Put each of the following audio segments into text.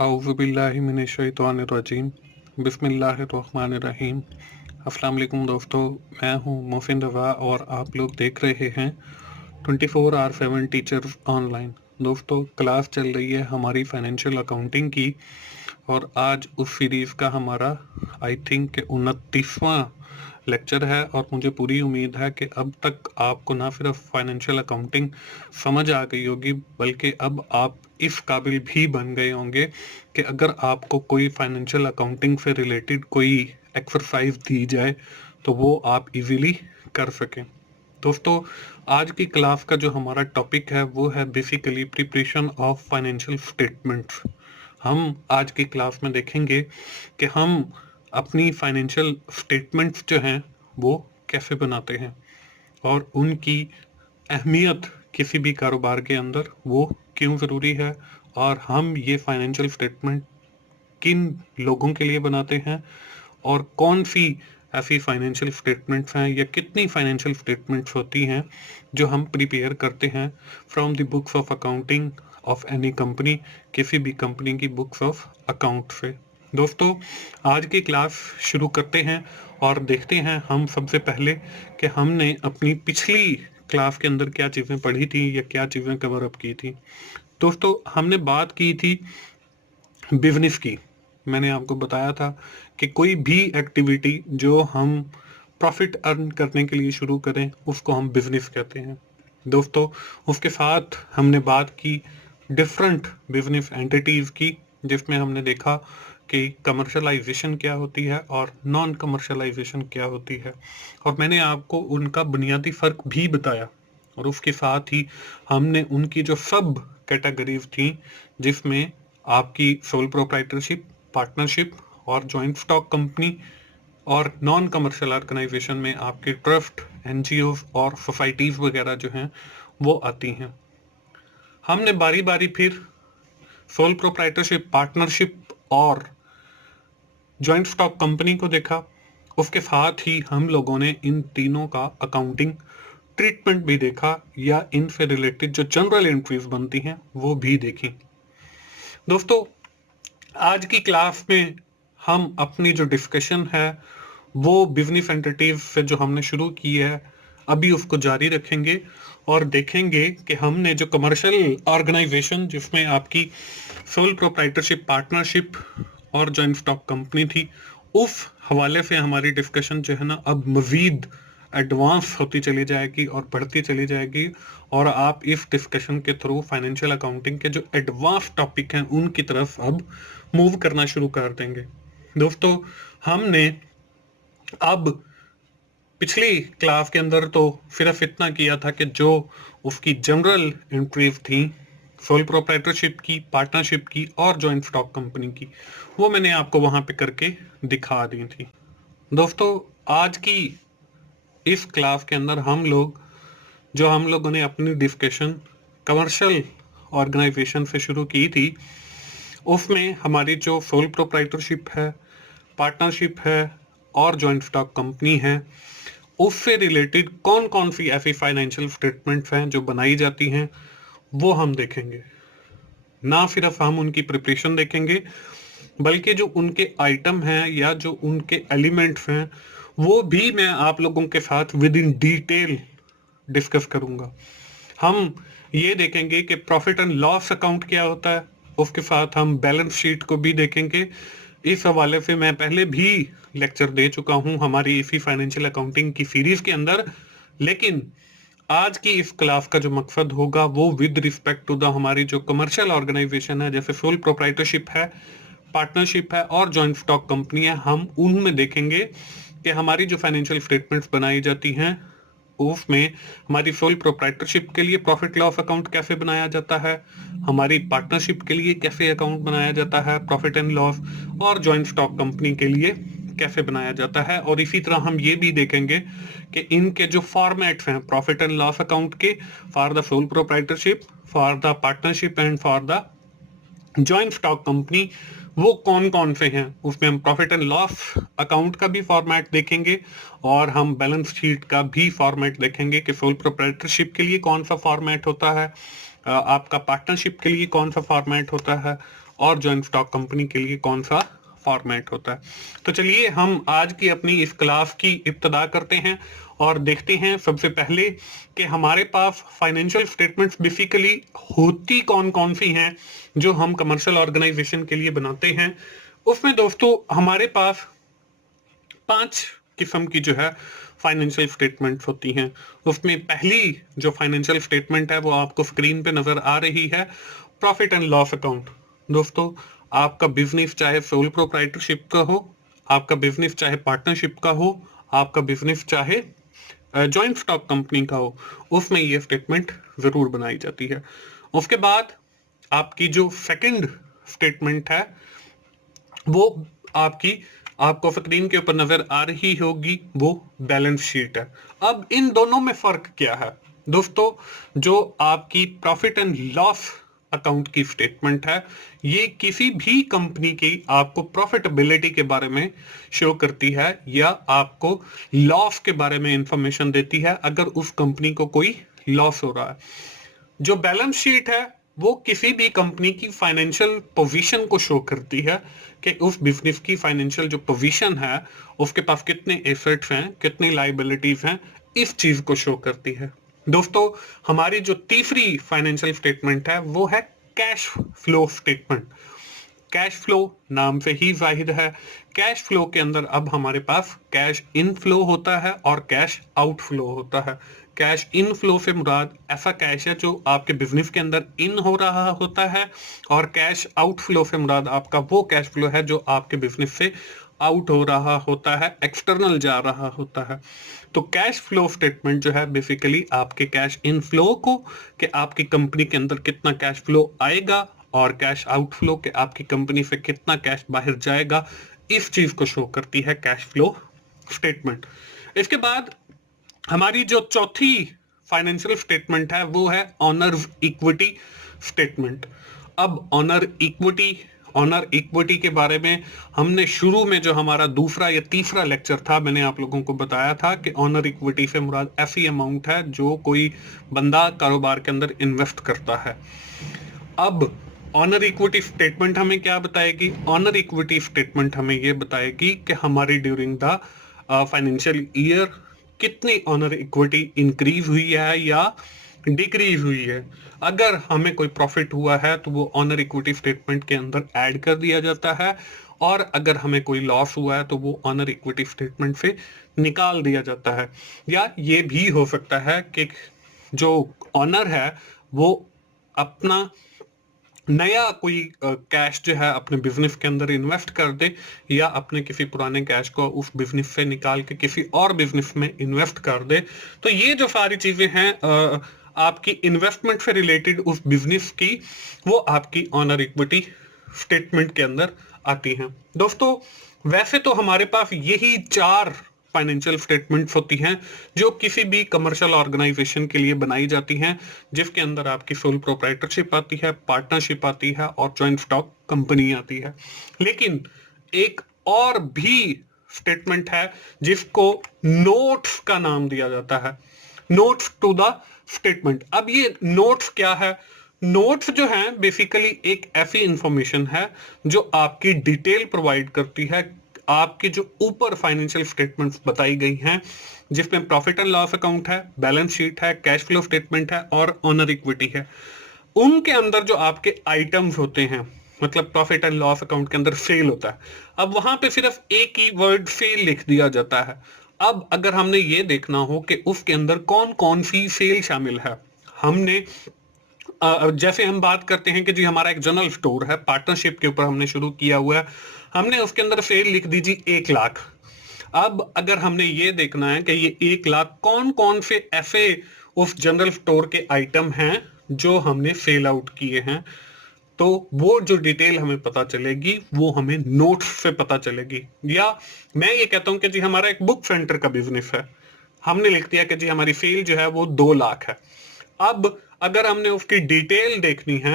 औज़ुबिल्लाहिमिनश्शैतानिर्रजीम बिस्मिल्लाहिर्रहमानिर्रहीम। अस्सलाम वालेकुम दोस्तों, मैं हूं मोहसिन रज़ा और आप लोग देख रहे हैं 24/7 टीचर्स ऑनलाइन। दोस्तों, क्लास चल रही है हमारी फाइनेंशियल अकाउंटिंग की और आज उस सीरीज़ का हमारा आई थिंक 29वां लेक्चर है और मुझे पूरी उम्मीद है कि अब तक आपको ना सिर्फ फाइनेंशियल अकाउंटिंग समझ आ गई होगी, बल्कि अब आप इस काबिल भी बन गए होंगे कि अगर आपको कोई फाइनेंशियल अकाउंटिंग से रिलेटेड कोई एक्सरसाइज दी जाए तो वो आप इजीली कर सकें। दोस्तों, आज की क्लास का जो हमारा टॉपिक है वो है basically preparation of financial statements. हम आज की क्लास में देखेंगे कि हम अपनी फाइनेंशियल स्टेटमेंट्स जो हैं वो कैसे बनाते हैं और उनकी अहमियत किसी भी कारोबार के अंदर वो क्यों ज़रूरी है और हम ये फाइनेंशियल स्टेटमेंट किन लोगों के लिए बनाते हैं और कौन सी ऐसी फाइनेंशियल स्टेटमेंट्स हैं या कितनी फाइनेंशियल स्टेटमेंट्स होती हैं जो हम प्रिपेयर करते हैं from the books of accounting of any company, किसी भी कंपनी की बुक्स ऑफ अकाउंट से। दोस्तों, आज की क्लास शुरू करते हैं और देखते हैं हम सबसे पहले कि हमने अपनी पिछली क्लास के अंदर क्या चीज़ें पढ़ी थी या क्या चीज़ें कवर अप की थी। दोस्तों, हमने बात की थी बिजनेस की। मैंने आपको बताया था कि कोई भी एक्टिविटी जो हम प्रॉफिट अर्न करने के लिए शुरू करें उसको हम बिजनेस कहते हैं। दोस्तों, उसके साथ हमने बात की डिफरेंट बिजनेस एंटिटीज़ की, जिसमें हमने देखा कि कमर्शलाइजेशन क्या होती है और नॉन कमर्शलाइजेशन क्या होती है, और मैंने आपको उनका बुनियादी फ़र्क भी बताया। और उसके साथ ही हमने उनकी जो सब कैटेगरीज थी, जिसमें आपकी सोल प्रोप्राइटरशिप, पार्टनरशिप और जॉइंट स्टॉक कंपनी, और नॉन कमर्शियल ऑर्गेनाइजेशन में आपके ट्रस्ट, एनजीओज और सोसाइटीज वगैरह जो हैं वो आती हैं। हमने बारी बारी फिर सोल प्रोप्राइटरशिप, पार्टनरशिप और जॉइंट स्टॉक कंपनी को देखा। उसके साथ ही हम लोगों ने इन तीनों का अकाउंटिंग ट्रीटमेंट भी देखा या इनसे रिलेटेड जो जनरल एंट्रीज बनती हैं वो भी देखी। दोस्तों, आज की क्लास में हम अपनी जो डिस्कशन है वो बिजनेस एंटिटीज से जो हमने शुरू की है अभी उसको जारी रखेंगे और देखेंगे कि हमने जो कमर्शियल ऑर्गेनाइजेशन जिसमें आपकी सोल प्रोप्राइटरशिप, पार्टनरशिप और जॉइंट स्टॉक कंपनी थी, उस हवाले से हमारी डिस्कशन जो है ना अब मज़ीद एडवांस होती चली जाएगी और बढ़ती चली जाएगी और आप इस डिस्कशन के थ्रू फाइनेंशियल अकाउंटिंग के जो एडवांस टॉपिक हैं उनकी तरफ अब मूव करना शुरू कर देंगे। दोस्तों, हमने अब पिछली क्लास के अंदर तो सिर्फ इतना किया था कि जो उसकी जनरल एंट्रीज थी सोल प्रोप्राइटरशिप की, पार्टनरशिप की और जॉइंट स्टॉक कंपनी की, वो मैंने आपको वहां पे करके दिखा दी थी। दोस्तों, आज की इस क्लास के अंदर हम लोगों ने अपनी डिस्कशन कमर्शियल ऑर्गेनाइजेशन से शुरू की थी, उसमें हमारी जो सोल प्रोप्राइटरशिप है, पार्टनरशिप है और जॉइंट स्टॉक कंपनी है, उससे रिलेटेड कौन कौन सी ऐसी फाइनेंशियल स्टेटमेंट्स हैं जो बनाई जाती हैं वो हम देखेंगे। ना सिर्फ हम उनकी प्रिपरेशन देखेंगे बल्कि जो उनके आइटम हैं या जो उनके एलिमेंट्स हैं वो भी मैं आप लोगों के साथ विद इन डिटेल डिस्कस करूंगा। हम ये देखेंगे कि प्रॉफिट एंड लॉस अकाउंट क्या होता है, उसके साथ हम बैलेंस शीट को भी देखेंगे। इस हवाले से मैं पहले भी लेक्चर दे चुका हूं हमारी इसी फाइनेंशियल अकाउंटिंग की सीरीज के अंदर, लेकिन आज की इस क्लास का जो मकसद होगा वो विद रिस्पेक्ट टू द हमारी जो कमर्शियल ऑर्गेनाइजेशन है, जैसे सोल प्रोप्राइटरशिप है, पार्टनरशिप है और जॉइंट स्टॉक कंपनी है, हम उनमें देखेंगे कि हमारी जो फाइनेंशियल स्टेटमेंट्स बनाई जाती हैं उसमें हमारी सोल प्रोप्राइटरशिप के लिए प्रॉफिट लॉस अकाउंट कैसे बनाया जाता है, हमारी पार्टनरशिप के लिए कैसे अकाउंट बनाया जाता है प्रॉफिट एंड लॉस, और जॉइंट स्टॉक कंपनी के लिए कैसे बनाया जाता है। और इसी तरह हम ये भी देखेंगे कि इनके जो फॉर्मेट्स हैं प्रॉफिट एंड लॉस अकाउंट के, for the sole proprietorship, for the partnership and for the joint stock company, वो कौन कौन से हैं। उसमें हम प्रॉफिट एंड लॉस अकाउंट का भी फॉर्मेट देखेंगे और हम बैलेंस शीट का भी फॉर्मेट देखेंगे कि सोल प्रोप्राइटरशिप के लिए कौन सा फॉर्मेट होता है, आपका पार्टनरशिप के लिए कौन सा फॉर्मेट होता है और जॉइंट स्टॉक कंपनी के लिए कौन सा फॉर्मेट होता है। तो चलिए हम आज की अपनी इस क्लास की इब्तिदा करते हैं और देखते हैं सबसे पहले कि हमारे पास फाइनेंशियल स्टेटमेंट्स बेसिकली होती कौन कौन सी हैं जो हम कमर्शियल ऑर्गेनाइजेशन के लिए बनाते हैं। उसमें दोस्तों हमारे पास 5 किस्म की जो है फाइनेंशियल स्टेटमेंट्स होती हैं। उसमें पहली जो फाइनेंशियल स्टेटमेंट है वो आपको स्क्रीन पे नजर आ रही है, प्रॉफिट एंड लॉस अकाउंट। दोस्तों आपका बिजनेस चाहे सोल प्रोप्राइटरशिप का हो, आपका बिजनेस चाहे पार्टनरशिप का हो, आपका बिजनेस चाहे जॉइंट स्टॉक कंपनी का हो, उसमें ये स्टेटमेंट जरूर बनाई जाती है। उसके बाद आपकी जो सेकंड स्टेटमेंट है वो आपकी आपको स्क्रीन के ऊपर नजर आ रही होगी, वो बैलेंस शीट है। अब इन दोनों में फर्क क्या है दोस्तों? जो आपकी प्रॉफिट एंड लॉस अकाउंट की स्टेटमेंट है, ये किसी भी कंपनी की आपको प्रॉफिटेबिलिटी के बारे में शो करती है या आपको लॉस के बारे में इंफॉर्मेशन देती है अगर उस कंपनी को कोई लॉस हो रहा है। जो बैलेंस शीट है वो किसी भी कंपनी की फाइनेंशियल पोजीशन को शो करती है कि उस बिजनेस की फाइनेंशियल जो पोजीशन है, उसके पास कितने एसेट्स हैं, कितनी लायबिलिटीज हैं, इस चीज को शो करती है। दोस्तों हमारी जो तीसरी फाइनेंशियल स्टेटमेंट है वो है cash flow statement. Cash flow नाम से ही जाहिर है, कैश फ्लो के अंदर अब हमारे पास कैश इनफ्लो होता है और कैश आउटफ्लो होता है। कैश इनफ्लो से मुराद ऐसा कैश है जो आपके बिजनेस के अंदर इन हो रहा होता है, और कैश आउटफ्लो से मुराद आपका वो कैश फ्लो है जो आपके बिजनेस से आउट हो रहा होता है, एक्सटर्नल जा रहा होता है। तो कैश फ्लो स्टेटमेंट जो है बेसिकली आपके कैश इनफ्लो को, कि आपकी कंपनी के अंदर कितना कैश फ्लो आएगा, और कैश आउटफ्लो के आपकी कंपनी से कितना कैश बाहर जाएगा, इस चीज को शो करती है कैश फ्लो स्टेटमेंट। इसके बाद हमारी जो चौथी फाइनेंशियल स्टेटमेंट है वो है ऑनर इक्विटी स्टेटमेंट। अब ऑनर इक्विटी के बारे में हमने शुरू में जो हमारा दूसरा या तीसरा लेक्चर था, मैंने आप लोगों को बताया था कि ऑनर इक्विटी से मुराद ऐसी अमाउंट है जो कोई बंदा कारोबार के अंदर इन्वेस्ट करता है। अब ऑनर इक्विटी स्टेटमेंट हमें क्या बताएगी? ऑनर इक्विटी स्टेटमेंट हमें ये बताएगी कि हमारी ड्यूरिंग द फाइनेंशियल ईयर कितनी ऑनर इक्विटी इंक्रीज हुई है या डिक्रीज हुई है। अगर हमें कोई प्रॉफिट हुआ है तो वो ऑनर इक्विटी स्टेटमेंट के अंदर ऐड कर दिया जाता है, और अगर हमें कोई लॉस हुआ है तो वो ऑनर इक्विटी स्टेटमेंट से निकाल दिया जाता है। या ये भी हो सकता है कि जो ऑनर है वो अपना नया कोई कैश जो है अपने बिजनेस के अंदर इन्वेस्ट कर दे, या अपने किसी पुराने कैश को उस बिजनेस से निकाल के किसी और बिजनेस में इन्वेस्ट कर दे। तो ये जो सारी चीजें हैं आपकी इन्वेस्टमेंट से रिलेटेड उस बिजनेस की, वो आपकी ऑनर इक्विटी स्टेटमेंट के अंदर आती हैं। दोस्तों वैसे तो हमारे पास यही 4 फाइनेंशियल स्टेटमेंट्स होती हैं जो किसी भी कमर्शियल ऑर्गेनाइजेशन के लिए बनाई जाती हैं, जिसके अंदर आपकी सोल प्रोप्राइटरशिप आती है, पार्टनरशिप आती है और जॉइंट स्टॉक कंपनी आती है। लेकिन एक और भी स्टेटमेंट है जिसको नोट्स का नाम दिया जाता है, नोट्स टू द स्टेटमेंट। अब ये नोट्स क्या है? नोट्स जो है बेसिकली एक ऐसी इंफॉर्मेशन है जो आपकी डिटेल प्रोवाइड करती है आपके जो ऊपर फाइनेंशियल स्टेटमेंट्स बताई गई हैं, जिसमें प्रॉफिट एंड लॉस अकाउंट है, बैलेंस शीट है, कैश फ्लो स्टेटमेंट है और ऑनर इक्विटी है। उनके अंदर जो आपके आइटम्स होते हैं, मतलब प्रॉफिट एंड लॉस अकाउंट के अंदर सेल होता है, अब वहां पे सिर्फ एक ही वर्ड सेल लिख दिया जाता है। अब अगर हमने ये देखना हो कि उसके अंदर कौन कौन सी सेल शामिल है, हमने जैसे हम बात करते हैं कि जी हमारा एक जनरल स्टोर है, पार्टनरशिप के ऊपर हमने शुरू किया हुआ है, हमने उसके अंदर सेल लिख दीजिए 1 लाख। अब अगर हमने ये देखना है कि ये 1 लाख कौन कौन से ऐसे उस जनरल स्टोर के आइटम हैं जो हमने सेल आउट किए हैं, तो वो जो डिटेल हमें पता चलेगी वो हमें नोट्स से पता चलेगी। या मैं ये कहता हूं कि जी हमारा एक बुक सेंटर का बिजनेस है, हमने लिख दिया कि जी हमारी सेल जो है वो 2 लाख है। अब अगर हमने उसकी डिटेल देखनी है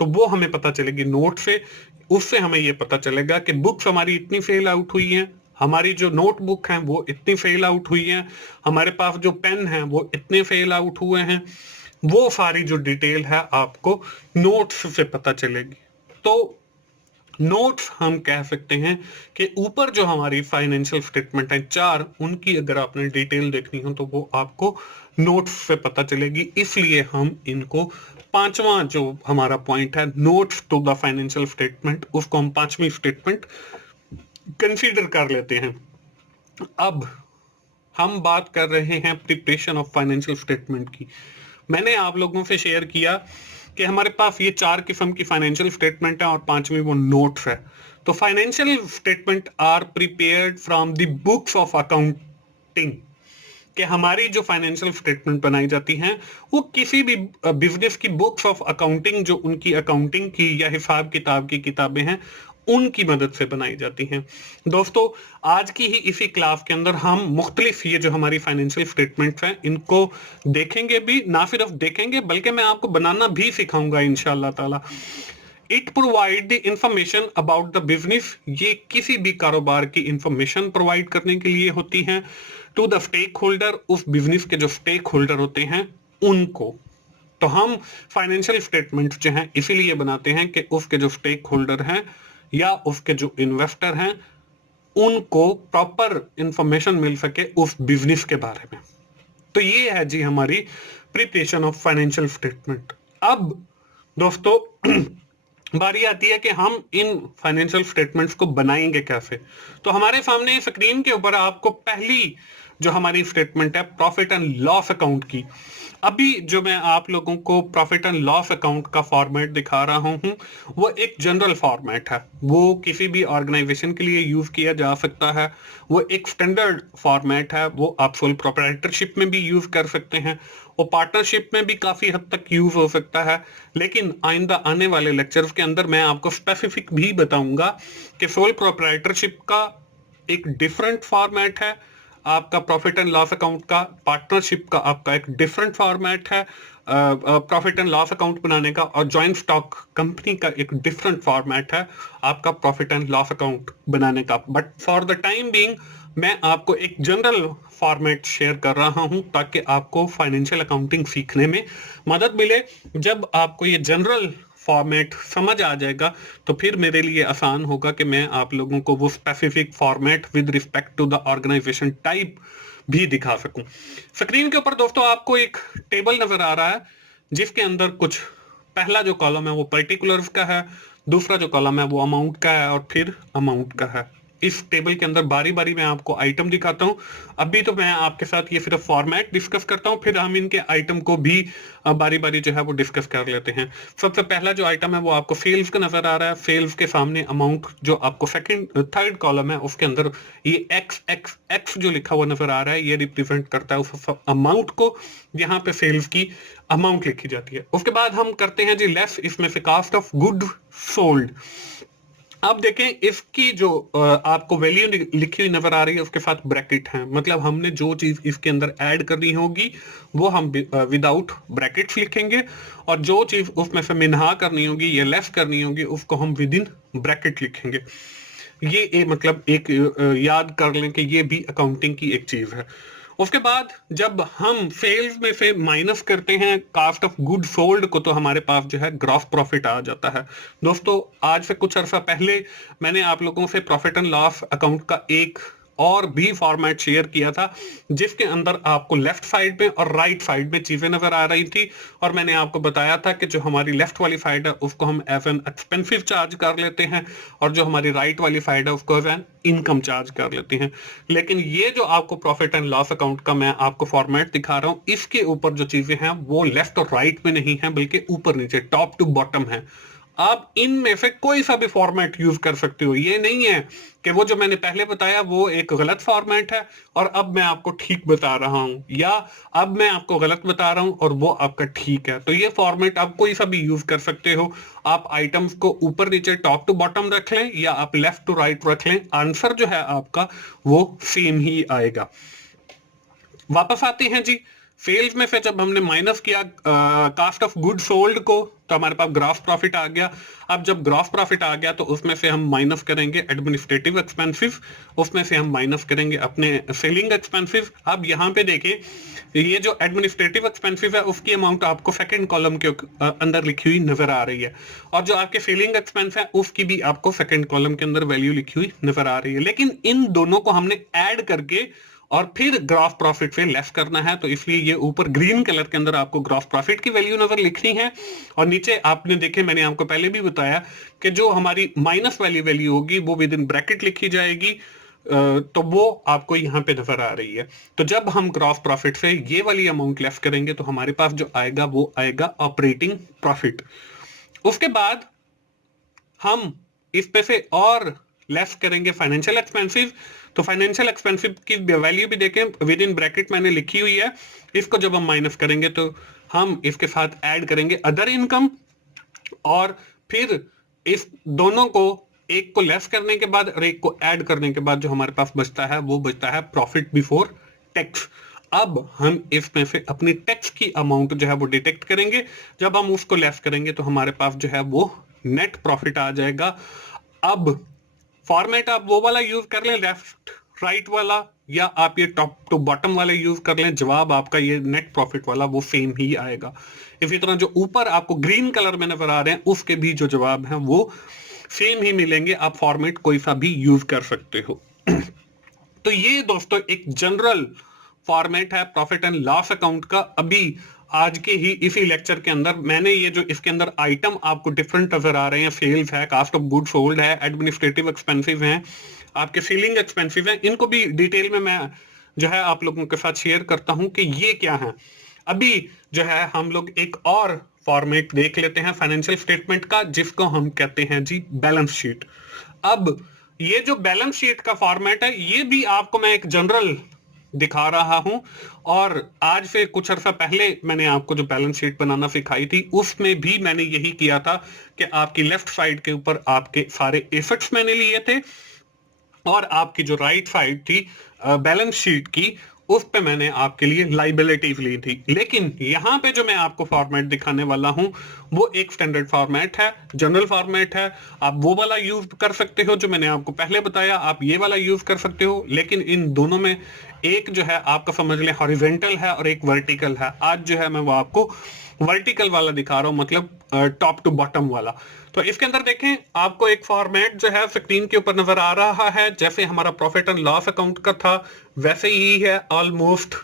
तो वो हमें पता चलेगी नोट से, उससे हमें ये पता चलेगा कि बुक्स हमारी इतनी फेल आउट हुई हैं, हमारी जो नोटबुक हैं वो इतनी फेल आउट हुई हैं, हमारे पास जो पेन हैं वो इतने फेल आउट हुए हैं। वो सारी जो डिटेल है आपको नोट्स से पता चलेगी। तो नोट्स हम कह सकते हैं कि ऊपर जो हमारी फाइनेंशियल स्टेटमेंट है 4, उनकी अगर आपने डिटेल देखनी हो तो वो आपको नोट्स से पता चलेगी, इसलिए हम इनको पांचवा जो हमारा पॉइंट है notes to the financial statement, उसको हम पांचवी स्टेटमेंट कंसीडर कर लेते हैं। अब हम बात कर रहे हैं प्रिपरेशन ऑफ फाइनेंशियल स्टेटमेंट की। मैंने आप लोगों से शेयर किया कि हमारे पास ये 4 किस्म की फाइनेंशियल स्टेटमेंट है और पांचवी वो नोट्स है। तो financial statement are prepared from the books of accounting, कि हमारी जो फाइनेंशियल स्टेटमेंट बनाई जाती हैं वो किसी भी बिजनेस की बुक्स ऑफ अकाउंटिंग, जो उनकी अकाउंटिंग की या हिसाब किताब की किताबें हैं, उनकी मदद से बनाई जाती हैं। दोस्तों, आज की ही इसी क्लास के अंदर हम मुख्तलिफ ये जो हमारी फाइनेंशियल स्टेटमेंट्स हैं इनको देखेंगे भी, ना सिर्फ देखेंगे बल्कि मैं आपको बनाना भी सिखाऊंगा इंशाअल्लाह ताला। It provide the information about the business, ये किसी भी कारोबार की इंफॉर्मेशन प्रोवाइड करने के लिए होती हैं टू द स्टेक होल्डर, उस बिजनेस के जो स्टेक होल्डर होते हैं उनको। तो हम फाइनेंशियल स्टेटमेंट जो हैं इसीलिए बनाते हैं कि उसके जो स्टेक होल्डर हैं या उसके जो इन्वेस्टर हैं उनको प्रॉपर इंफॉर्मेशन मिल सके उस बिजनेस के बारे में। तो ये है जी हमारी प्रिपरेशन ऑफ फाइनेंशियल स्टेटमेंट। अब दोस्तों बारी आती है कि हम इन फाइनेंशियल स्टेटमेंट्स को बनाएंगे कैसे। तो हमारे सामने स्क्रीन के ऊपर आपको पहली जो हमारी स्टेटमेंट है प्रॉफिट एंड लॉस अकाउंट की। अभी जो मैं आप लोगों को प्रॉफिट एंड लॉस अकाउंट का फॉर्मेट दिखा रहा हूं वो एक जनरल फॉर्मेट है, वो किसी भी ऑर्गेनाइजेशन के लिए यूज किया जा सकता है, वो एक स्टैंडर्ड फॉर्मेट है, वो आप सोल प्रोप्राइटरशिप में भी यूज कर सकते हैं, वो पार्टनरशिप में भी काफी हद तक यूज हो सकता है। लेकिन आइंदा आने वाले लेक्चर्स के अंदर मैं आपको स्पेसिफिक भी बताऊंगा कि सोल प्रोप्राइटरशिप का एक डिफरेंट फॉर्मेट है, आपका प्रॉफिट एंड लॉस अकाउंट का, पार्टनरशिप का आपका एक डिफरेंट फॉर्मेट है प्रॉफिट एंड लॉस अकाउंट बनाने का, और जॉइंट स्टॉक कंपनी का एक डिफरेंट फॉर्मेट है आपका प्रॉफिट एंड लॉस अकाउंट बनाने का। But for the time being मैं आपको एक जनरल फॉर्मेट शेयर कर रहा हूं ताकि आपको फाइनेंशियल अकाउंटिंग सीखने में मदद मिले। जब आपको ये जनरल फॉर्मेट समझ आ जाएगा तो फिर मेरे लिए आसान होगा कि मैं आप लोगों को वो specific format with respect to the organization type भी दिखा सकूं। स्क्रीन के ऊपर दोस्तों आपको एक टेबल नजर आ रहा है जिसके अंदर कुछ, पहला जो कॉलम है वो पर्टिकुलर्स का है, दूसरा जो कॉलम है वो अमाउंट का है और फिर अमाउंट का है। इस टेबल के अंदर बारी बारी मैं आपको आइटम दिखाता हूं। अभी तो मैं आपके साथ ये सिर्फ फॉर्मेट डिस्कस करता हूं, फिर हम इनके आइटम को भी बारी बारी जो है वो डिस्कस कर लेते हैं। सबसे पहला जो आइटम है वो आपको सेल्स का नजर आ रहा है, सेल्स के सामने अमाउंट जो आपको थर्ड कॉलम है उसके अंदर ये एक्स एक्स एक्स जो लिखा हुआ नजर आ रहा है ये रिप्रेजेंट करता है उस अमाउंट को, यहाँ पे सेल्स की अमाउंट लिखी जाती है। उसके बाद हम करते हैं जी लेस, इसमें से कास्ट ऑफ गुड सोल्ड। अब देखें इसकी जो आपको वैल्यू लिखी हुई नजर आ रही है उसके साथ ब्रैकेट है, मतलब हमने जो चीज इसके अंदर ऐड करनी होगी वो हम विदाउट ब्रैकेट्स लिखेंगे, और जो चीज उसमें से मिन्हा करनी होगी या लेस करनी होगी उसको हम विद इन ब्रैकेट लिखेंगे। ये मतलब एक याद कर लें कि ये भी अकाउंटिंग की एक चीज है। उसके बाद जब हम सेल्स में से माइनस करते हैं कास्ट ऑफ गुड सोल्ड को तो हमारे पास जो है ग्रॉस प्रॉफिट आ जाता है। दोस्तों आज से कुछ अर्सा पहले मैंने आप लोगों से प्रॉफिट एंड लॉस अकाउंट का एक और भी फॉर्मेट शेयर किया था जिसके अंदर आपको लेफ्ट साइड में और राइट साइड में चीजें नजर आ रही थी, और मैंने आपको बताया था कि जो हमारी लेफ्ट वाली साइड है उसको हम एज एन एक्सपेंसिव चार्ज कर लेते हैं और जो हमारी राइट वाली साइड है उसको एज एन इनकम चार्ज कर लेते हैं। लेकिन ये जो आपको प्रॉफिट एंड लॉस अकाउंट का मैं आपको फॉर्मेट दिखा रहा हूं इसके ऊपर जो चीजें हैं वो लेफ्ट और राइट में नहीं है बल्कि ऊपर नीचे टॉप टू बॉटम है। आप इनमें से कोई सा भी फॉर्मेट यूज कर सकते हो, ये नहीं है कि वो जो मैंने पहले बताया वो एक गलत फॉर्मेट है और अब मैं आपको ठीक बता रहा हूं, या अब मैं आपको गलत बता रहा हूं और वो आपका ठीक है। तो ये फॉर्मेट आप कोई सा भी यूज कर सकते हो। आप आइटम्स को ऊपर नीचे टॉप टू बॉटम रख लें या आप लेफ्ट टू राइट रख लें, आंसर जो है आपका वो सेम ही आएगा। वापस आते हैं जी सेल्स में से जब हमने माइनस किया कास्ट ऑफ गुड सोल्ड को, तो हमारे पास ग्रॉस प्रॉफिट आ गया। अब जब ग्रॉस प्रॉफिट आ गया तो उसमें से हम माइनस करेंगे एडमिनिस्ट्रेटिव एक्सपेंसिव, उसमें से हम माइनस करेंगे अपने सेलिंग एक्सपेंसिव। अब यहाँ पे देखें, ये जो एडमिनिस्ट्रेटिव एक्सपेंसिव है उसकी अमाउंट आपको सेकंड कॉलम के अंदर लिखी हुई नजर आ रही है, और जो आपके सेलिंग एक्सपेंस है उसकी भी आपको सेकंड कॉलम के अंदर वैल्यू लिखी हुई नजर आ रही है। लेकिन इन दोनों को हमने ऐड करके और फिर ग्रॉस प्रॉफिट से लेस करना है, तो इसलिए ये ऊपर ग्रीन कलर के अंदर आपको ग्रॉस प्रॉफिट की वैल्यू नजर लिखनी है, और नीचे आपने देखे, मैंने आपको पहले भी बताया कि जो हमारी माइनस वाली वैल्यू होगी वो विद इन ब्रैकेट लिखी जाएगी, तो वो आपको यहाँ पे नजर आ रही है। तो जब हम ग्रॉस प्रॉफिट से ये वाली अमाउंट लेस करेंगे तो हमारे पास जो आएगा वो आएगा ऑपरेटिंग प्रॉफिट। उसके बाद हम इस पे से और लेस करेंगे फाइनेंशियल एक्सपेंसिव। तो फाइनेंशियल एक्सपेंसिव की वैल्यू भी देखें, विद इन ब्रैकेट मैंने लिखी हुई है। इसको जब हम माइनस करेंगे तो हम इसके साथ ऐड करेंगे अदर इनकम, और फिर इस दोनों को, एक को लेस करने के बाद और एक को ऐड करने के बाद जो हमारे पास बचता है वो बचता है प्रॉफिट बिफोर टैक्स। अब हम इसमें से अपनी टैक्स की अमाउंट जो है वो डिटेक्ट करेंगे। जब हम उसको लेस करेंगे तो हमारे पास जो है वो नेट प्रॉफिट आ जाएगा। अब फॉर्मेट आप वो वाला यूज कर लें, लेफ्ट राइट वाला, या आप ये टॉप टू बॉटम वाला यूज कर लें, जवाब आपका ये नेट प्रॉफिट वाला वो सेम ही आएगा। इसी तरह जो ऊपर आपको ग्रीन कलर में नजर आ रहे हैं उसके भी जो जवाब हैं वो सेम ही मिलेंगे। आप फॉर्मेट कोई सा भी यूज कर सकते हो। तो ये दोस्तों एक जनरल फॉर्मेट है प्रॉफिट एंड लॉस अकाउंट का। अभी आज के ही इसी लेक्चर के अंदर मैंने ये जो इसके अंदर आइटम आपको डिफरेंट नजर आ रहे हैं, सेल्स है, कास्ट ऑफ गुड सोल्ड है, एडमिनिस्ट्रेटिव एक्सपेंसिव है, आपके सीलिंग एक्सपेंसिव है, इनको भी डिटेल में मैं जो है आप लोगों के साथ शेयर करता हूं कि ये क्या है। अभी जो है हम लोग एक और फॉर्मेट देख लेते हैं फाइनेंशियल स्टेटमेंट का, जिसको हम कहते हैं जी बैलेंस शीट। अब ये जो बैलेंस शीट का फॉर्मेट है ये भी आपको मैं एक जनरल दिखा रहा हूं, और आज से कुछ अर्सा पहले मैंने आपको जो बैलेंस शीट बनाना सिखाई थी उसमें भी मैंने यही किया था कि आपकी लेफ्ट साइड के ऊपर आपके सारे एसेट्स मैंने लिए थे, और आपकी जो राइट साइड थी बैलेंस शीट की उस पे मैंने आपके लिए लाइबिलिटीज ली थी। लेकिन यहाँ पे जो मैं आपको फॉर्मेट दिखाने वाला हूँ वो एक स्टैंडर्ड फॉर्मेट है, जनरल फॉर्मेट है। आप वो वाला यूज कर सकते हो जो मैंने आपको पहले बताया, आप ये वाला यूज कर सकते हो, लेकिन इन दोनों में एक जो है आपका समझ लें हॉरिजेंटल है और एक वर्टिकल है। आज जो है मैं वो आपको वर्टिकल वाला दिखा रहा हूं, मतलब टॉप टू बॉटम वाला। तो इसके अंदर देखें, आपको एक फॉर्मेट जो है स्क्रीन के ऊपर नजर आ रहा है, जैसे हमारा प्रॉफिट एंड लॉस अकाउंट का था वैसे ही है ऑलमोस्ट।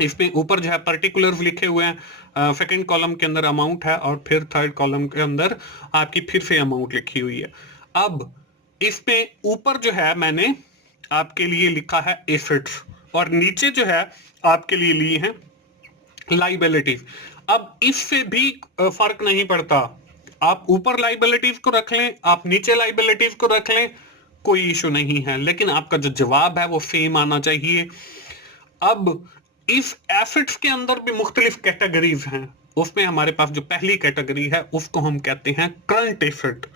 इसमें ऊपर जो है पर्टिकुलर्स लिखे हुए हैं, सेकंड कॉलम के अंदर अमाउंट है और फिर थर्ड कॉलम के अंदर आपकी फिर से अमाउंट लिखी हुई है। अब इसमें ऊपर जो है मैंने आपके लिए लिखा है एसेट्स, और नीचे जो है आपके लिए ली है लाइबिलिटीज। अब इससे भी फर्क नहीं पड़ता, आप ऊपर लाइबिलिटीज को रख लें, आप नीचे लाइबिलिटीज को रख लें, कोई इशू नहीं है, लेकिन आपका जो जवाब है वो सेम आना चाहिए। अब इस एसेट्स के अंदर भी मुख्तलिफ कैटेगरीज हैं। उसमें हमारे पास जो पहली कैटेगरी है उसको हम कहते हैं करंट एसेट।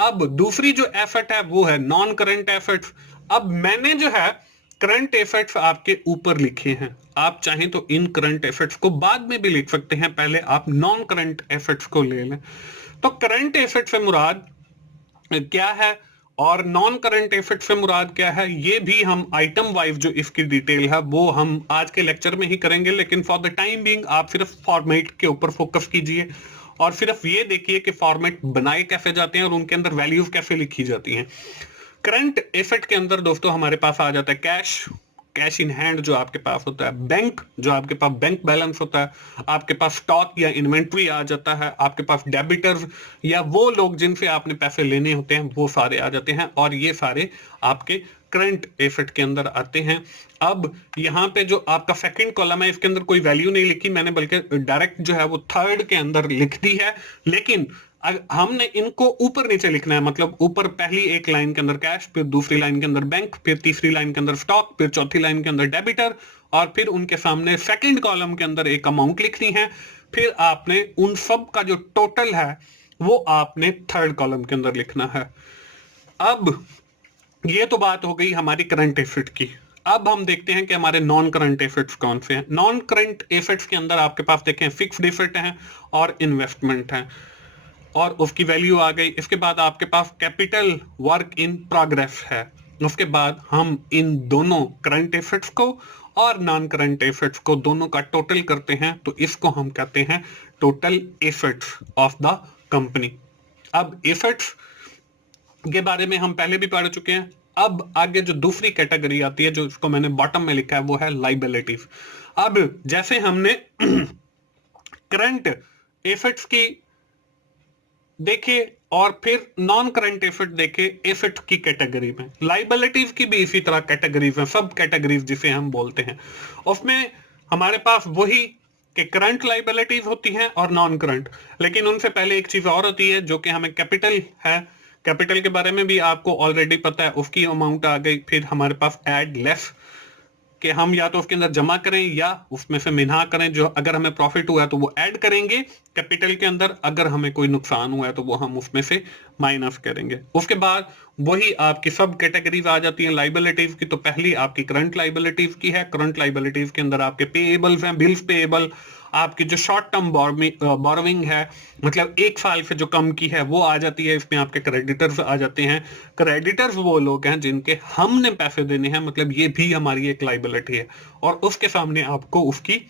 अब दूसरी जो एसेट है वो है नॉन करंट एसेट्स। अब मैंने जो है करंट एसेट्स आपके ऊपर लिखे हैं, आप चाहें तो इन करंट एसेट्स को बाद में भी लिख सकते हैं, पहले आप नॉन करंट एसेट्स को ले लें। तो करंट एसेट से मुराद क्या है और नॉन करंट एसेट से मुराद क्या है, ये भी हम आइटम वाइज जो इसकी डिटेल है वो हम आज के लेक्चर में ही करेंगे। लेकिन फॉर द टाइम बीइंग आप सिर्फ फॉर्मेट के ऊपर फोकस कीजिए और सिर्फ ये देखिए कि फॉर्मेट बनाए कैसे जाते हैं और उनके अंदर वैल्यूज कैसे लिखी जाती हैं। करंट एसेट के अंदर दोस्तों हमारे पास आ जाता है कैश, कैश इन हैंड जो आपके पास होता है, बैंक जो आपके पास बैंक बैलेंस होता है, आपके पास स्टॉक या इन्वेंट्री आ जाता है, आपके पास डेबिटर्स या वो लोग जिनसे आपने पैसे लेने होते हैं वो सारे आ जाते हैं, और ये सारे आपके करंट एसेट के अंदर आते हैं। अब यहाँ पे जो आपका सेकंड कॉलम है इसके अंदर कोई वैल्यू नहीं लिखी मैंने, बल्कि डायरेक्ट जो है वो थर्ड के अंदर लिख दी है। लेकिन हमने इनको ऊपर नीचे लिखना है, मतलब ऊपर पहली एक लाइन के अंदर कैश, फिर दूसरी लाइन के अंदर बैंक, फिर तीसरी लाइन के अंदर स्टॉक, फिर चौथी लाइन के अंदर डेबिटर, और फिर उनके सामने सेकंड कॉलम के अंदर एक अमाउंट लिखनी है। फिर आपने उन सब का जो टोटल है वो आपने थर्ड कॉलम के अंदर लिखना है। अब ये तो बात हो गई हमारी करंट एसेट की। अब हम देखते हैं कि हमारे नॉन करंट एसेट्स कौन से हैं। नॉन करंट एसेट्स के अंदर आपके पास देखें फिक्स्ड एसेट हैं और इन्वेस्टमेंट हैं और उसकी वैल्यू आ गई। इसके बाद आपके पास कैपिटल वर्क इन प्रोग्रेस है। उसके बाद हम इन दोनों करंट एसेट्स को और नॉन करंट एसेट्स को दोनों का टोटल करते हैं, तो इसको हम कहते हैं total assets of the company. अब एसेट्स के बारे में हम पहले भी पढ़ चुके हैं। अब आगे जो दूसरी कैटेगरी आती है, जो इसको मैंने बॉटम में लिखा है, वो है लाइबिलिटीज। अब जैसे हमने करंट एसेट्स की देखे और फिर नॉन करंट एसेट देखे एसेट की कैटेगरी में, लाइबिलिटीज की भी इसी तरह कैटेगरीज हैं, सब कैटेगरीज जिसे हम बोलते हैं। उसमें हमारे पास वही कि करंट लाइबिलिटीज होती हैं और नॉन करंट, लेकिन उनसे पहले एक चीज और होती है जो कि हमें कैपिटल है। कैपिटल के बारे में भी आपको ऑलरेडी पता है, उसकी अमाउंट आ गई। फिर हमारे पास एड लेस कि हम या तो उसके अंदर जमा करें या उसमें से मिन्हा करें। जो अगर हमें प्रॉफिट हुआ है तो वो ऐड करेंगे कैपिटल के अंदर, अगर हमें कोई नुकसान हुआ है तो वो हम उसमें से माइनस करेंगे। उसके बाद वही आपकी सब कैटेगरीज आ जाती हैं लाइबिलिटीज की। तो पहली आपकी करंट लाइबिलिटीज की है। करंट लाइबिलिटीज के अंदर आपके पेएबल्स हैं, बिल्स पेएबल, आपकी जो शॉर्ट टर्म बोरोविंग है, मतलब एक साल से जो कम की है, वो आ जाती है। इसमें आपके क्रेडिटर्स आ जाते हैं। क्रेडिटर्स वो लोग हैं जिनके हमने पैसे देने हैं, मतलब ये भी हमारी एक लाइबिलिटी है और उसके सामने आपको उसकी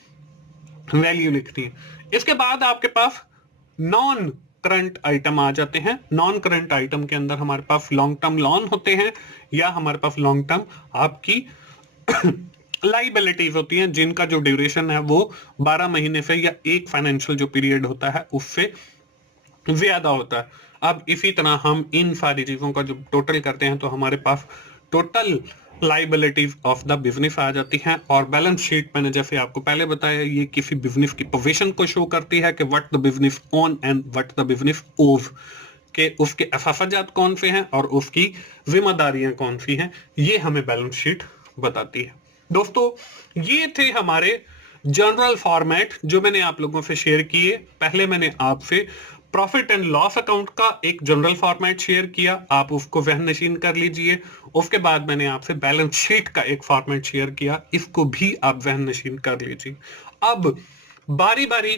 वैल्यू लिखनी है। इसके बाद आपके पास नॉन करंट आइटम आ जाते हैं। नॉन करंट आइटम के अंदर हमारे पास लॉन्ग टर्म लोन होते हैं या हमारे पास लॉन्ग टर्म आपकी लाइबिलिटीज होती हैं जिनका जो ड्यूरेशन है वो 12 महीने से या एक फाइनेंशियल जो पीरियड होता है उससे ज्यादा होता है। अब इसी तरह हम इन सारी चीजों का जो टोटल करते हैं तो हमारे पास total liabilities of the business आ जाती हैं। और बैलेंस शीट मैंने जैसे आपको पहले बताया, ये किसी बिजनेस की पोजीशन को शो करती है कि what the business own and what the business ओव, के उसके असाफाजात कौन से हैं और उसकी जिम्मेदारियां कौन सी हैं, ये हमें बैलेंस शीट बताती है। दोस्तों, ये थे हमारे जनरल फॉर्मेट जो मैंने आप लोगों से शेयर किए। पहले मैंने आपसे प्रॉफिट एंड लॉस अकाउंट का एक जनरल फॉर्मेट शेयर किया, आप उसको जहनशीन कर लीजिए। उसके बाद मैंने आपसे बैलेंस शीट का एक फॉर्मेट शेयर किया, इसको भी आप जहनशीन कर लीजिए। अब बारी बारी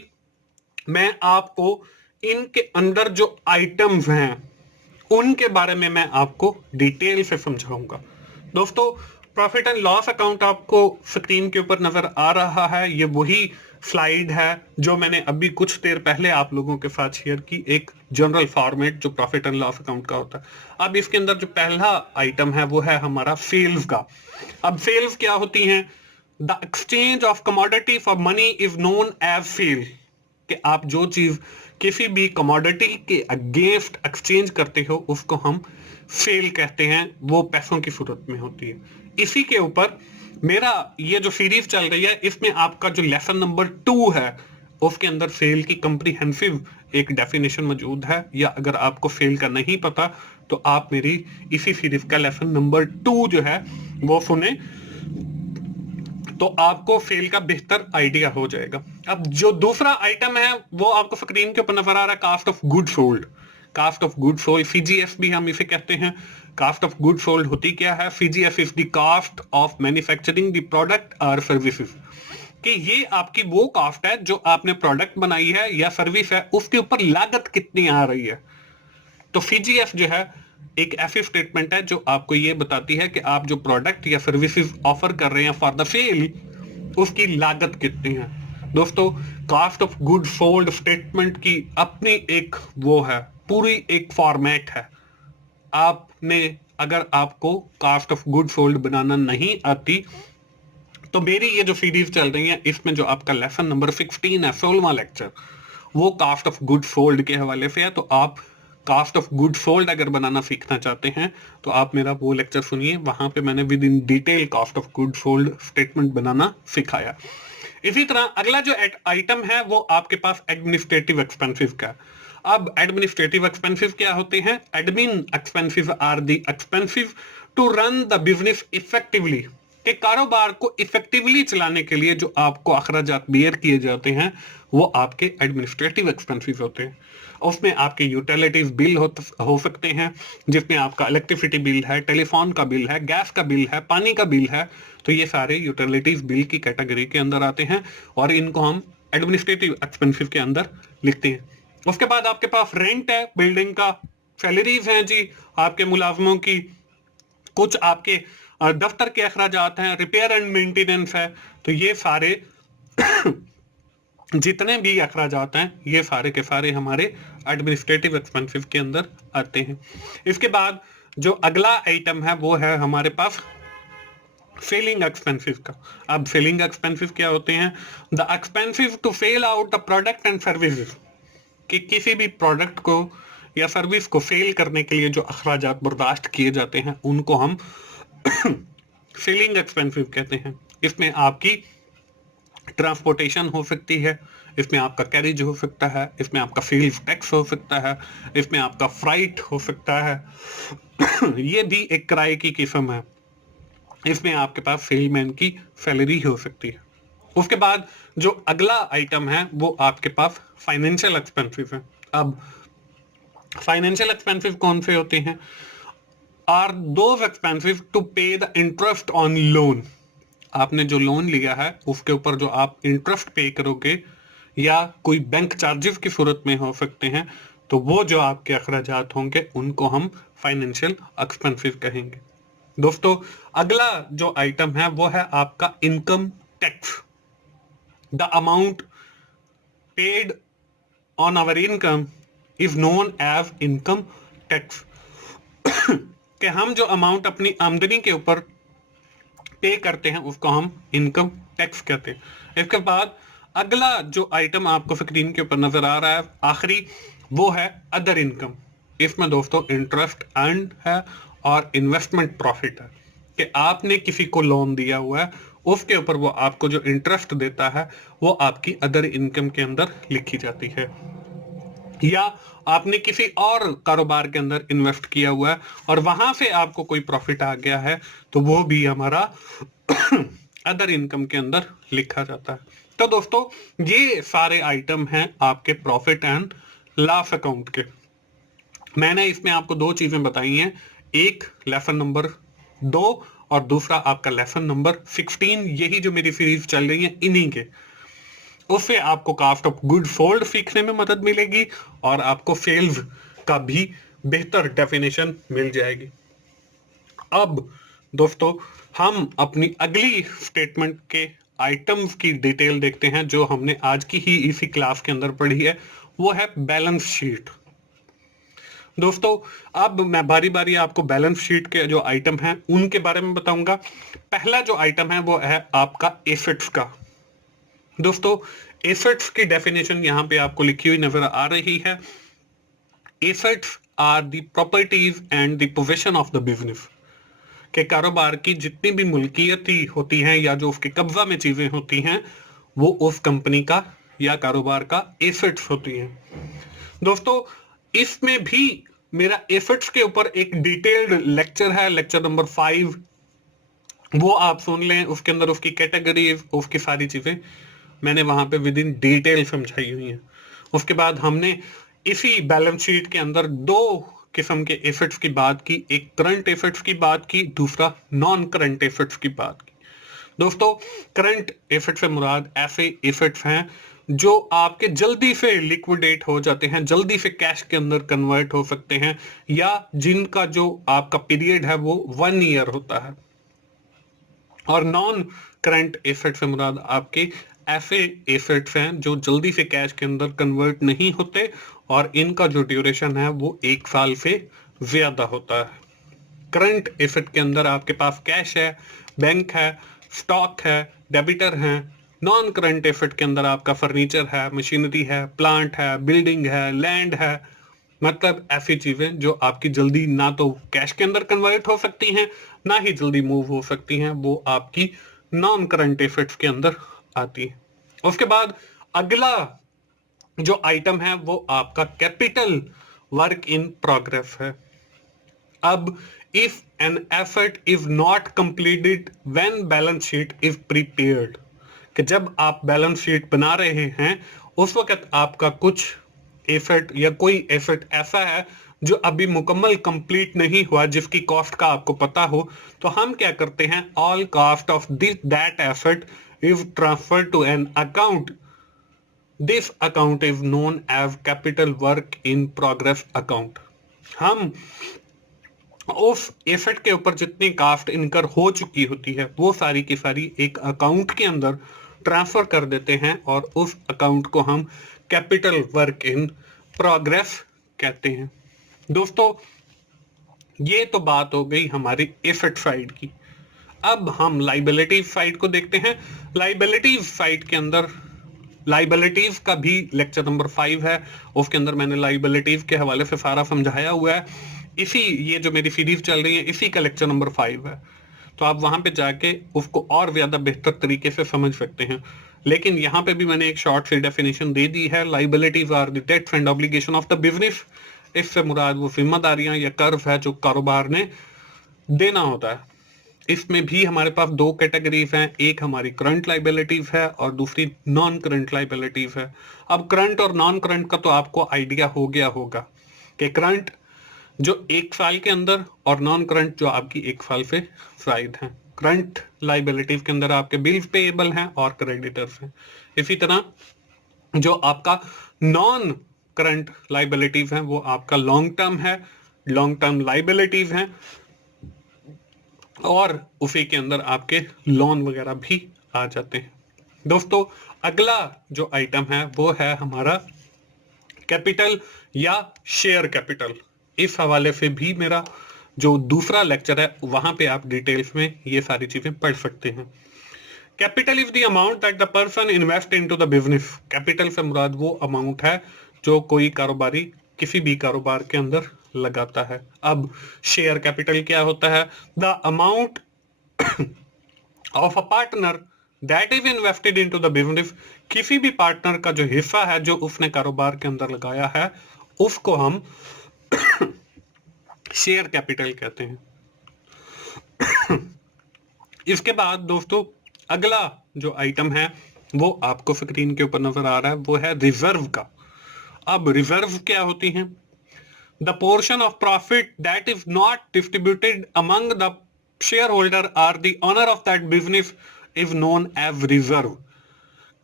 मैं आपको इनके अंदर जो आइटम्स हैं उनके बारे में मैं आपको डिटेल से समझाऊंगा। दोस्तों, प्रॉफिट एंड लॉस अकाउंट आपको स्क्रीन के ऊपर नजर आ रहा है। ये वही स्लाइड है जो मैंने अभी कुछ देर पहले आप लोगों के साथ शेयर की, एक जनरल फॉर्मेट जो प्रॉफिट एंड लॉस अकाउंट का होता है। अब इसके अंदर जो पहला आइटम है वो है हमारा सेल्स का। अब सेल्स क्या होती हैं? The exchange of commodity for money is known as sale, कि आप जो चीज किसी भी कमोडिटी के अगेंस्ट एक्सचेंज करते हो उसको हम सेल कहते हैं, वो पैसों की सूरत में होती है। इसी के ऊपर मेरा ये जो सीरीज चल रही है, इसमें आपका जो लेसन नंबर 2 है उसके अंदर सेल की कंप्रीहेंसिव एक डेफिनेशन मौजूद है। या अगर आपको सेल का नहीं पता तो आप मेरी इसी सीरीज का लेसन नंबर 2 जो है वो सुने, तो आपको सेल का बेहतर आइडिया हो जाएगा। अब जो दूसरा आइटम है वो आपको स्क्रीन के ऊपर नजर आ रहा है, cost of good sold. Cost of good sold, CGS भी हम इसे कहते हैं। कास्ट ऑफ गुड सोल्ड होती क्या है? CGS is the cost of manufacturing the product और सर्विसेज, कि ये आपकी वो कास्ट है जो आपने प्रोडक्ट बनाई है या सर्विस है उसके ऊपर लागत कितनी आ रही है। तो सीजीएस जो है एक ऐसी स्टेटमेंट है जो आपको ये बताती है कि आप जो प्रोडक्ट या सर्विसेज ऑफर कर रहे हैं फॉर द सेल उसकी लागत कितनी है। दोस्तों, cost of good sold statement की अपनी एक वो है, पूरी एक फॉर्मेट है। आपने अगर आपको कास्ट ऑफ गुड सोल्ड बनाना नहीं आती तो मेरी ये जो सीरीज चल रही है इसमें जो आपका लेसन नंबर 16 है, 16वां लेक्चर, वो कास्ट ऑफ गुड सोल्ड के हवाले से है। तो आप कास्ट ऑफ गुड सोल्ड अगर बनाना सीखना चाहते हैं तो आप मेरा वो लेक्चर सुनिए, वहां पे मैंने with in detail cost of good sold statement बनाना सिखाया। इसी तरह अगला जो आइटम है वो आपके पास एडमिनिस्ट्रेटिव एक्सपेंसेस का। अब एडमिनिस्ट्रेटिव एक्सपेंसेस क्या होते हैं? Admin expenses are the expenses to run the business effectively कि कारोबार को इफेक्टिवली चलाने के लिए जो आपको अखराजात बियर किए जाते हैं वो आपके एडमिनिस्ट्रेटिव एक्सपेंसेस होते हैं। उसमें आपके यूटिलिटीज बिल हो सकते हैं, जिसमें आपका इलेक्ट्रिसिटी बिल है, टेलीफोन का बिल है, गैस का बिल है, पानी का बिल है। तो ये सारे यूटिलिटीज बिल की कैटेगरी के अंदर आते हैं और इनको हम एडमिनिस्ट्रेटिव एक्सपेंसेस के अंदर लिखते हैं। उसके बाद आपके पास रेंट है बिल्डिंग का, सैलरीज हैं जी आपके मुलाजमों की, कुछ आपके दफ्तर के अखराजात हैं, रिपेयर एंड मेंटेनेंस है। तो ये सारे जितने भी अखराजात हैं ये सारे के सारे हमारे एडमिनिस्ट्रेटिव एक्सपेंसेस के अंदर आते हैं। इसके बाद जो अगला आइटम है वो है हमारे पास सेलिंग एक्सपेंसेस का। अब सेलिंग एक्सपेंसेस क्या होते हैं? The expenses to sell out the product and services, कि किसी भी प्रोडक्ट को या सर्विस को सेल करने के लिए जो अखराजात बर्दाश्त किए जाते हैं उनको हम सेलिंग एक्सपेंसिव कहते हैं। इसमें आपकी ट्रांसपोर्टेशन हो सकती है, इसमें आपका कैरिज हो सकता है, इसमें आपका सेल्स टैक्स हो सकता है, इसमें आपका फ्राइट हो सकता है ये भी एक किराए की किस्म है। इसमें आपके पास सेलमैन की सैलरी हो सकती है। उसके बाद जो अगला आइटम है वो आपके पास फाइनेंशियल एक्सपेंसिव है। अब फाइनेंशियल एक्सपेंसिव कौन से होते हैं? आर दोज एक्सपेंसिव टू पे द इंटरेस्ट ऑन लोन। आपने जो लोन लिया है उसके ऊपर जो आप इंटरेस्ट पे करोगे या कोई बैंक चार्जेस की सूरत में हो सकते हैं, तो वो जो आपके अखराजात होंगे उनको हम फाइनेंशियल एक्सपेंसिव कहेंगे। दोस्तों अगला जो आइटम है वो है आपका income tax. The amount paid on our income is known as income tax. कि हम जो अमाउंट अपनी आमदनी के ऊपर पे करते हैं उसको हम इनकम टैक्स कहते हैं। इसके बाद अगला जो आइटम आपको स्क्रीन के ऊपर नजर आ रहा है आखिरी, वो है अदर इनकम। इसमें दोस्तों इंटरेस्ट अर्न है और इन्वेस्टमेंट प्रॉफिट है, कि आपने किसी को लोन दिया हुआ है उसके ऊपर वो आपको जो इंटरेस्ट देता है वो आपकी अदर इनकम के अंदर लिखी जाती है। या आपने किसी और कारोबार के अंदर इन्वेस्ट किया हुआ है और वहां से आपको कोई प्रॉफिट आ गया है तो वो भी हमारा अदर इनकम के अंदर लिखा जाता है। तो दोस्तों ये सारे आइटम हैं आपके प्रॉफिट एंड लॉस अकाउंट के। मैंने इसमें आपको दो चीजें बताई हैं, एक लेसन नंबर 2 और दूसरा आपका लेसन नंबर 16। यही जो मेरी सीरीज चल रही है इन्हीं के, उससे आपको कास्ट ऑफ गुड सोल्ड सीखने में मदद मिलेगी और आपको सेल्स का भी बेहतर डेफिनेशन मिल जाएगी। अब दोस्तों हम अपनी अगली स्टेटमेंट के आइटम्स की डिटेल देखते हैं जो हमने आज की ही इसी क्लास के अंदर पढ़ी है, वो है बैलेंस शीट। दोस्तों अब मैं बारी बारी आपको बैलेंस शीट के जो आइटम हैं उनके बारे में बताऊंगा। पहला जो आइटम है वो है आपका एसेट्स का। दोस्तों एसेट्स की डेफिनेशन यहां पे आपको लिखी हुई नजर आ रही है। Assets are the properties and the position of the business, के कारोबार की जितनी भी मुल्कियती होती हैं या जो उसके कब्जा में चीजें होती हैं वो उस कंपनी का या कारोबार का एसेट्स होती हैं। दोस्तों इसमें भी मेरा एसेट्स के ऊपर एक डिटेल्ड लेक्चर है, लेक्चर नंबर 5, वो आप सुन लें। उसके अंदर उसकी कैटेगरी, उसकी सारी चीजें मैंने वहां पे विद इन डिटेल समझाई हुई हैं। उसके बाद हमने इसी बैलेंस शीट के अंदर दो किस्म के एसेट्स की बात की, एक करंट एसेट्स की बात की, दूसरा नॉन करंट एसेट्स की बात की। दोस्तों करंट एसेट्स से मुराद ऐसे एसेट्स हैं जो आपके जल्दी से लिक्विडेट हो जाते हैं, जल्दी से कैश के अंदर कन्वर्ट हो सकते हैं, या जिनका जो आपका पीरियड है वो 1 ईयर होता है। और नॉन करंट एसेट से मुराद आपके ऐसे एसेट्स हैं जो जल्दी से कैश के अंदर कन्वर्ट नहीं होते और इनका जो ड्यूरेशन है वो 1 साल से ज्यादा होता है। करंट एसेट के अंदर आपके पास कैश है, बैंक है, स्टॉक है, डेबिटर है। नॉन करंट एसेट के अंदर आपका फर्नीचर है, मशीनरी है, प्लांट है, बिल्डिंग है, लैंड है। मतलब ऐसी चीजें जो आपकी जल्दी ना तो कैश के अंदर कन्वर्ट हो सकती हैं ना ही जल्दी मूव हो सकती हैं, वो आपकी नॉन करंट एसेट्स के अंदर आती है। उसके बाद अगला जो आइटम है वो आपका कैपिटल वर्क इन प्रोग्रेस है। अब if an effort is not completed when balance sheet is prepared, कि जब आप बैलेंस शीट बना रहे हैं उस वक्त आपका कुछ एफर्ट या कोई एफर्ट ऐसा है जो अभी मुकम्मल कंप्लीट नहीं हुआ, जिसकी कॉस्ट का आपको पता हो, तो हम क्या करते हैं, all cost of this that effort is transfer to an account, this account is known as capital work in progress account. हम उस एसेट के ऊपर जितनी कास्ट इनकर हो चुकी होती है वो सारी की सारी एक अकाउंट के अंदर ट्रांसफर कर देते हैं और उस अकाउंट को हम कैपिटल वर्क इन प्रोग्रेस कहते हैं। दोस्तों, ये तो बात हो गई हमारी एसेट साइड की। अब हम लाइबिलिटी साइड को देखते हैं। लाइबिलिटी साइड के अंदर लाइबिलिटीज का भी लेक्चर नंबर 5 है, उसके अंदर मैंने लाइबिलिटीज के हवाले से सारा समझाया हुआ है। इसी ये जो मेरी सीरीज चल रही है इसी का लेक्चर नंबर 5 है, तो आप वहां पे जाके उसको और ज्यादा बेहतर तरीके से समझ सकते हैं। लेकिन यहाँ पे भी मैंने एक शॉर्ट सी डेफिनेशन दे दी है, liabilities are the debts and obligation of the business. इससे मुराद वो जिम्मेदारियां या कर्ज है जो कारोबार ने देना होता है। इसमें भी हमारे पास दो कैटेगरीज हैं, एक हमारी करंट लाइबिलिटीज है और दूसरी नॉन करंट लाइबिलिटीज है। अब करंट और नॉन करंट का तो आपको आइडिया हो गया होगा कि करंट जो 1 साल के अंदर और नॉन करंट जो आपकी 1 साल से शायद है। करंट लाइबिलिटीज के अंदर आपके बिल्स पेएबल हैं और क्रेडिटर्स हैं। इसी तरह जो आपका नॉन करंट लाइबिलिटीज हैं वो आपका लॉन्ग टर्म है, लॉन्ग टर्म लाइबिलिटीज हैं, और उसी के अंदर आपके लोन वगैरह भी आ जाते हैं। दोस्तों, अगला जो आइटम है वो है हमारा कैपिटल या शेयर कैपिटल। इस हवाले से भी मेरा जो दूसरा लेक्चर है वहां पे आप डिटेल्स में ये सारी चीजें पढ़ सकते हैं। Capital is the amount that the person invest into the business. Capital से मुराद वो अमाउंट है जो कोई कारोबारी किसी भी कारोबार के अंदर लगाता है। अब शेयर कैपिटल क्या होता है, the amount of a partner that is invested into the business. किसी भी पार्टनर का जो हिस्सा है जो उसने कारोबार के अंदर लगाया है उसको हम शेयर कैपिटल कहते हैं। इसके बाद दोस्तों अगला जो आइटम है वो आपको स्क्रीन के ऊपर नजर आ रहा है, वो है रिजर्व का। अब रिजर्व क्या होती हैं, the portion of profit that is not distributed among the shareholder or the owner of that business is known as reserve।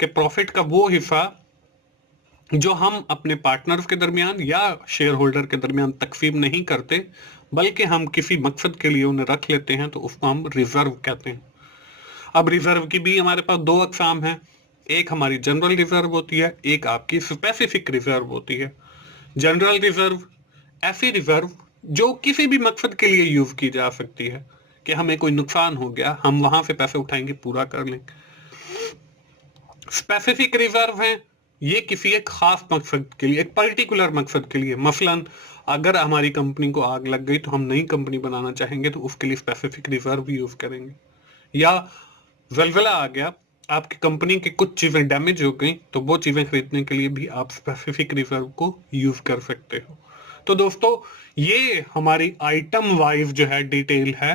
के प्रॉफिट का वो हिस्सा जो हम अपने पार्टनर्स के दरमियान या शेयर होल्डर के दरमियान तकसीम नहीं करते बल्कि हम किसी मकसद के लिए उन्हें रख लेते हैं तो उसको हम रिजर्व कहते हैं। अब रिजर्व की भी हमारे पास दो अकसाम है, एक हमारी जनरल रिजर्व होती है, एक आपकी स्पेसिफिक रिजर्व होती है। जनरल रिजर्व ऐसी रिजर्व जो किसी भी मकसद के लिए यूज की जा सकती है, कि हमें कोई नुकसान हो गया हम वहां से पैसे उठाएंगे पूरा कर लेंगे। स्पेसिफिक रिजर्व है ये किसी एक खास मकसद के लिए, एक पर्टिकुलर मकसद के लिए, मसलन अगर हमारी कंपनी को आग लग गई तो हम नई कंपनी बनाना चाहेंगे तो उसके लिए स्पेसिफिक रिजर्व यूज करेंगे। या जलजला आ गया, आपकी कंपनी की कुछ चीजें डैमेज हो गई तो वो चीजें खरीदने के लिए भी आप स्पेसिफिक रिजर्व को यूज कर सकते हो। तो दोस्तों ये हमारी आइटम वाइज जो है डिटेल है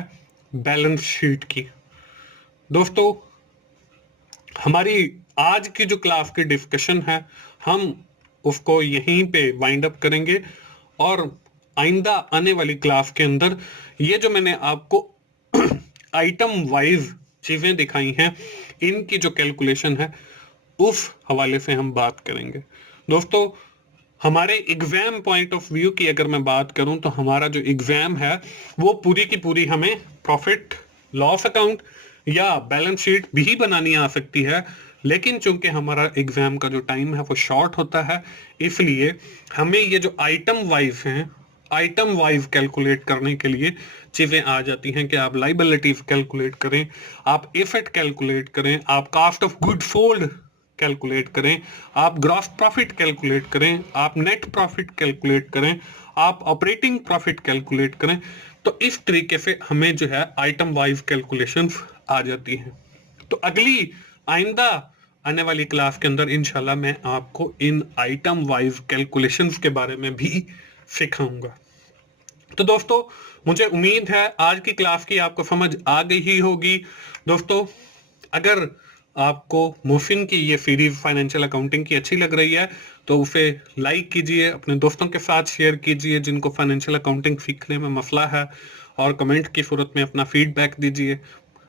बैलेंस शीट की। दोस्तों हमारी आज की जो क्लास की डिस्कशन है हम उसको यहीं पे वाइंड अप करेंगे और आइंदा आने वाली क्लास के अंदर ये जो मैंने आपको आइटम वाइज चीजें दिखाई हैं इनकी जो कैलकुलेशन है उस हवाले से हम बात करेंगे। दोस्तों हमारे एग्जाम पॉइंट ऑफ व्यू की अगर मैं बात करूं तो हमारा जो एग्जाम है वो पूरी की पूरी हमें प्रॉफिट लॉस अकाउंट या बैलेंस शीट भी बनानी आ सकती है, लेकिन चूंकि हमारा एग्जाम का जो टाइम है वो शॉर्ट होता है इसलिए हमें ये जो आइटम वाइज हैं आइटम वाइज कैलकुलेट करने के लिए चीजें आ जाती हैं कि आप लाइबिलिटीज कैलकुलेट करें, आप एसेट कैलकुलेट करें, आप cost of good sold calculate करें, आप ग्रॉस प्रॉफिट कैलकुलेट करें, आप नेट प्रॉफिट कैलकुलेट करें, आप ऑपरेटिंग प्रॉफिट कैलकुलेट करें। तो इस तरीके से हमें जो है आइटम वाइज कैलकुलेशंस आ जाती हैं। तो अगली आइंदा आने वाली क्लास के अंदर इंशाल्लाह मैं आपको इन आइटम वाइज कैलकुलेशंस के बारे में भी सिखाऊंगा। तो दोस्तों, मुझे उम्मीद है आज की क्लास की आपको समझ आ गई ही होगी। दोस्तों, अगर आपको मुफिन की ये सीरीज फाइनेंशियल अकाउंटिंग की अच्छी लग रही है तो उसे लाइक कीजिए, अपने दोस्तों के साथ शेयर कीजिए जिनको फाइनेंशियल अकाउंटिंग सीखने में मसला है, और कमेंट की सूरत में अपना फीडबैक दीजिए।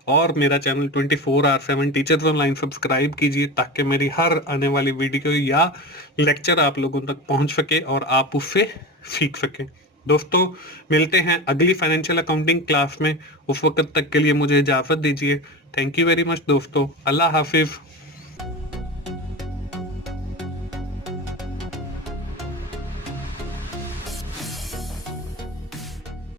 और मेरा चैनल 24/7 टीचर्स ऑनलाइन सब्सक्राइब कीजिए ताकि मेरी हर आने वाली वीडियो या लेक्चर आप लोगों तक पहुंच सके और आप उससे सीख सकें। दोस्तों, मिलते हैं अगली फाइनेंशियल अकाउंटिंग क्लास में। उस वक्त तक के लिए मुझे इजाज़त दीजिए। थैंक यू वेरी मच दोस्तों। अल्लाह हाफिज़।